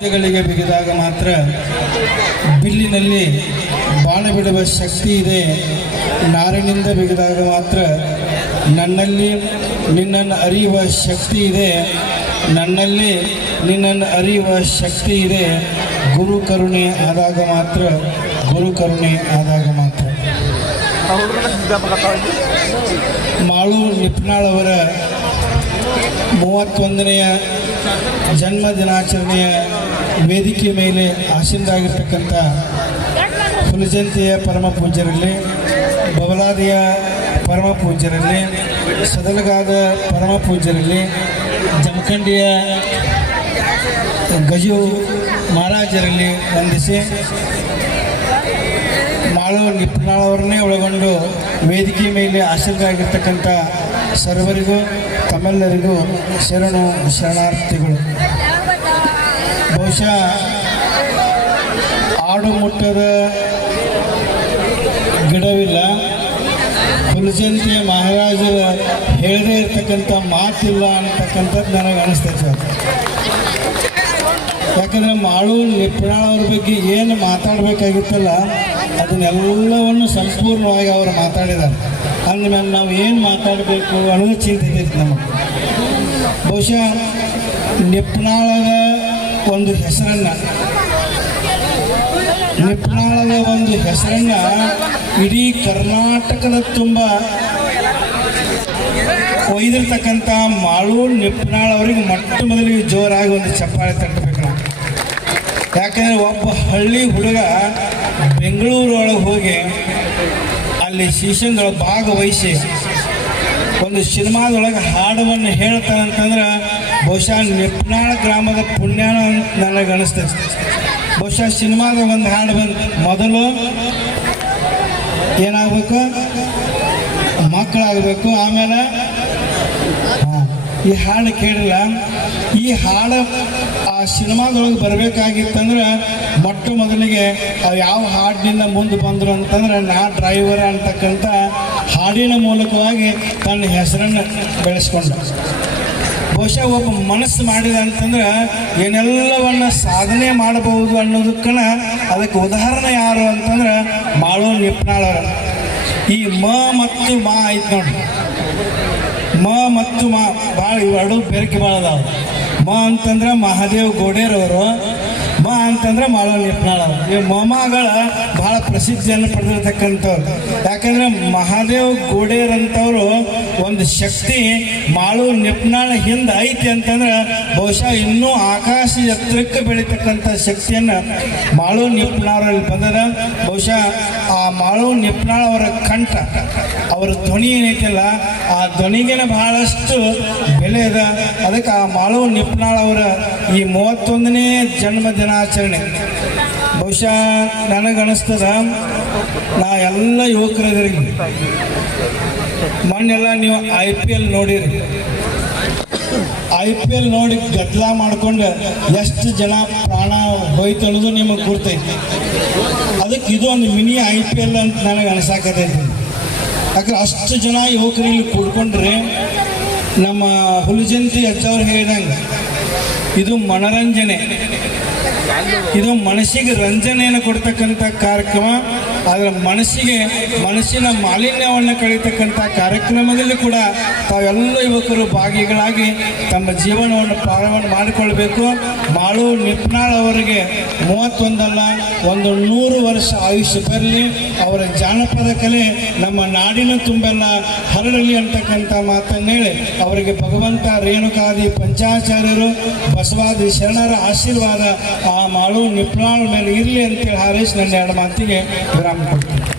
ಗಳಿಗೆ ಬಿಗಿದಾಗ ಮಾತ್ರ ಬಿಲ್ಲಿನಲ್ಲಿ ಬಾಣ ಬಿಡುವ ಶಕ್ತಿ ಇದೆ. ನಾರಿನಿಂದ ಬಿಗಿದಾಗ ಮಾತ್ರ ನನ್ನಲ್ಲಿ ನಿನ್ನನ್ನು ಅರಿಯುವ ಶಕ್ತಿ ಇದೆ. ನನ್ನಲ್ಲಿ ನಿನ್ನನ್ನು ಅರಿಯುವ ಶಕ್ತಿ ಇದೆ. ಗುರು ಕರುಣೆ ಆದಾಗ ಮಾತ್ರ, ಗುರು ಕರುಣೆ ಆದಾಗ ಮಾತ್ರ. ಮಾಳು ನಿಪ್ನಾಳ್ ಅವರ ಮೂವತ್ತೊಂದನೆಯ ಜನ್ಮ ದಿನಾಚರಣೆಯ ವೇದಿಕೆ ಮೇಲೆ ಆಸೀನರಾಗಿರ್ತಕ್ಕಂಥ ಹುಲಜಂತಿಯ ಪರಮ ಪೂಜ್ಯರಲ್ಲಿ ಬಬಲಾದಿಯ ಪರಮ ಪೂಜ್ಯರಲ್ಲಿ, ಸದಲಗಾದ ಪರಮ ಪೂಜ್ಯರಲ್ಲಿ, ಜಮಖಂಡಿಯ ಗಜು ಮಹಾರಾಜರಲ್ಲಿ ವಂದಿಸಿ ಮಾಳು ನಿಪ್ಪನಾಳವರನ್ನೇ ಒಳಗೊಂಡು ವೇದಿಕೆ ಮೇಲೆ ಆಸೀನರಾಗಿರ್ತಕ್ಕಂಥ ಸರ್ವರಿಗೂ ತಮ್ಮೆಲ್ಲರಿಗೂ ಶರಣು ಶರಣಾರ್ಥಿಗಳು. ಬಹುಶಃ ಆಡು ಮುಟ್ಟದ ಗಿಡವಿಲ್ಲ. ಹುಲಜಂತಿಯ ಮಹಾರಾಜರು ಹೇಳದೇ ಇರ್ತಕ್ಕಂಥ ಮಾತಿಲ್ಲ ಅಂತಕ್ಕಂಥದ್ದು ನನಗೆ ಸರ್. ಯಾಕಂದರೆ ಮಾಳು ನಿಪ್ರಾಳ್ ಅವ್ರ ಬಗ್ಗೆ ಏನು ಮಾತಾಡಬೇಕಾಗಿತ್ತಲ್ಲ, ಅದನ್ನೆಲ್ಲವನ್ನು ಸಂಪೂರ್ಣವಾಗಿ ಅವರು ಮಾತಾಡಿದ್ದಾರೆ. ಅಂದಮೇಲೆ ನಾವು ಏನು ಮಾತಾಡಬೇಕು ಅನ್ನೋದು ಚಿಂತೆ ನಮಗೆ. ಬಹುಶಃ ನಿಪ್ನಾಳದ ಒಂದು ಹೆಸರನ್ನ. ನಿಪ್ನಾಳದ ಒಂದು ಹೆಸರನ್ನ ಇಡೀ ಕರ್ನಾಟಕದ ತುಂಬ ಒಯ್ದಿರ್ತಕ್ಕಂಥ ಮಾಳು ನಿಪ್ನಾಳ್ ಅವರಿಗೆ ಮೊಟ್ಟ ಮೊದಲಿಗೆ ಜೋರಾಗಿ ಒಂದು ಚಪ್ಪಾಳೆ ತಟ್ಟಬೇಕು ಯಾಕಂದರೆ ಒಬ್ಬ ಹಳ್ಳಿ ಹುಡುಗ ಬೆಂಗಳೂರೊಳಗೆ ಹೋಗಿ ಅಲ್ಲಿ ಸೀಸನ್ದೊಳಗೆ ಭಾಗವಹಿಸಿ ಒಂದು ಸಿನಿಮಾದೊಳಗೆ ಹಾಡವನ್ನು ಹೇಳ್ತಾನಂತಂದ್ರೆ ಬಹುಶಃ ನಿಪ್ನಾಳ ಗ್ರಾಮದ ಪುಣ್ಯನ ಅಂತ ನನಗೆ ಅನಿಸ್ತದೆ ಬಹುಶಃ ಸಿನಿಮಾದ ಒಂದು ಹಾಡು ಬಂದು ಮೊದಲು ಏನಾಗಬೇಕು? ಮಕ್ಕಳಾಗಬೇಕು. ಆಮೇಲೆ ಈ ಹಾಡು ಕೇಳಿಲ್ಲ. ಈ ಹಾಡು ಆ ಸಿನಿಮಾದೊಳಗೆ ಬರಬೇಕಾಗಿತ್ತಂದ್ರೆ ಮೊಟ್ಟ ಮೊದಲಿಗೆ ಅವು ಯಾವ ಹಾಡಿನಿಂದ ಮುಂದೆ ಬಂದರು ಅಂತಂದ್ರೆ, ನಾ ಡ್ರೈವರ್ ಅಂತಕ್ಕಂಥ ಹಾಡಿನ ಮೂಲಕವಾಗಿ ತನ್ನ ಹೆಸರನ್ನು ಬೆಳೆಸ್ಕೊಂಡ ಬಹುಶಃ ಒಬ್ಬ ಮನಸ್ಸು ಮಾಡಿದ ಅಂತಂದ್ರೆ ಏನೆಲ್ಲವನ್ನ ಸಾಧನೆ ಮಾಡಬಹುದು ಅನ್ನೋದಕ್ಕನ ಅದಕ್ಕೆ ಉದಾಹರಣೆ ಯಾರು ಅಂತಂದ್ರೆ ಮಾಳು ನಿಪ್ನಾಳ. ಈ ಮ ಮತ್ತು ಮಾ ಐತೆ ನೋಡ್ರಿ ಮ ಮತ್ತು ಮಾ ಭಾಳ ಇವೆರಡು ಬೆರಕೆ ಭಾಳ ಅದಾವ. ಮ ಅಂತಂದ್ರೆ ಮಹಾದೇವ್ ಗೋಡೇರವರು, ಮ ಅಂತಂದ್ರೆ ಮಾಳವ ನಿಪ್ನಾಳ. ಈ ಮಮಗಳ ಭಾಳ ಪ್ರಸಿದ್ಧಿಯನ್ನು ಪಡೆದಿರ್ತಕ್ಕಂಥವ್ರು. ಯಾಕಂದ್ರೆ ಮಹಾದೇವ್ ಗೋಡೇರ್ ಅಂತವರು ಒಂದು ಶಕ್ತಿ ಮಾಳು ನಿಪ್ನಾಳ ಹಿಂದೆ ಐತಿ ಅಂತಂದ್ರೆ ಬಹುಶಃ ಇನ್ನೂ ಆಕಾಶ ಎತ್ತರಕ್ಕೆ ಬೆಳೀತಕ್ಕಂಥ ಶಕ್ತಿಯನ್ನು ಮಾಳು ನಿಪ್ನಾಳಲ್ಲಿ ಬಂದದ. ಬಹುಶಃ ಆ ಮಾಳು ನೆಪ್ನಾಳ ಅವರ ಕಂಠ, ಅವರ ಧ್ವನಿ ಏನೈತಿಲ್ಲ, ಆ ಧ್ವನಿಗೆನ ಬಹಳಷ್ಟು ಬೆಲೆ ಅದ. ಅದಕ್ಕೆ ಆ ಮಾಳು ನಿಪ್ನಾಳ್ ಅವರ ಈ ಮೂವತ್ತೊಂದನೇ ಜನ್ಮ ದಿನಾಚರಣೆ. ಬಹುಶಃ ನನಗನ್ನಿಸ್ತದ ನಾ ಎಲ್ಲ ಯುವಕರಿದ್ರಿ ಮೊನ್ನೆಲ್ಲ ನೀವು ಐ ಪಿ ಎಲ್ ನೋಡಿರಿ. ಐ ಪಿ ಎಲ್ ನೋಡಿ ಗದ್ದಲ ಮಾಡ್ಕೊಂಡು ಎಷ್ಟು ಜನ ಪ್ರಾಣ ಹೋಯ್ತು ಅನ್ನೋದು ನಿಮಗೆ ಗುರ್ತೈತಿ ಅದಕ್ಕೆ ಇದು ಒಂದು ಮಿನಿ ಐ ಪಿ ಎಲ್ ಅಂತ ನನಗೆ ಅನಿಸಾಕತೈತಿ. ಯಾಕಂದ್ರೆ ಅಷ್ಟು ಜನ ಯುವಕರು ಇಲ್ಲಿ ಕೂಡ್ಕೊಂಡ್ರೆ ನಮ್ಮ ಹುಲಿಜಂತಿ ಹೆಚ್ಚವ್ರು ಹೇಳಿದಂಗೆ, ಇದು ಮನರಂಜನೆ. ಇದು ಮನಸ್ಸಿಗೆ ರಂಜನೆಯನ್ನು ಕೊಡ್ತಕ್ಕಂಥ ಕಾರ್ಯಕ್ರಮ. ಆದರೆ ಮನಸ್ಸಿಗೆ, ಮನಸ್ಸಿನ ಮಾಲಿನ್ಯವನ್ನು ಕಳೀತಕ್ಕಂಥ ಕಾರ್ಯಕ್ರಮದಲ್ಲಿ ಕೂಡ ತಾವೆಲ್ಲ ಯುವಕರು ಭಾಗಿಗಳಾಗಿ ತಮ್ಮ ಜೀವನವನ್ನು ಪ್ರಾರಂಭ ಮಾಡಿಕೊಳ್ಬೇಕು. ಮಾಳು ನಿಪ್ನಾಳ್ ಅವರಿಗೆ ಮೂವತ್ತೊಂದಲ್ಲ, ಒಂದು ನೂರು ವರ್ಷ ಆಯುಷ್ಯ ಬರಲಿ. ಅವರ ಜಾನಪದ ಕಲೆ ನಮ್ಮ ನಾಡಿನ ತುಂಬೆಲ್ಲ ಹರಡಲಿ ಅಂತಕ್ಕಂಥ ಮಾತನ್ನೇಳಿ ಅವರಿಗೆ ಭಗವಂತ ರೇಣುಕಾದಿ ಪಂಚಾಚಾರ್ಯರು ಬಸವಾದಿ ಶರಣರ ಆಶೀರ್ವಾದ ಆ ಮಾಳು ನಿಪ್ಲಾಳ ಮೇಲೆ ಇರಲಿ ಅಂತೇಳಿ ಹಾರೈಸಿ ನನ್ನ ಎರಡು ಮಾತಿಗೆ ವಿರಾಮ ಕೊಡ್ತೀನಿ.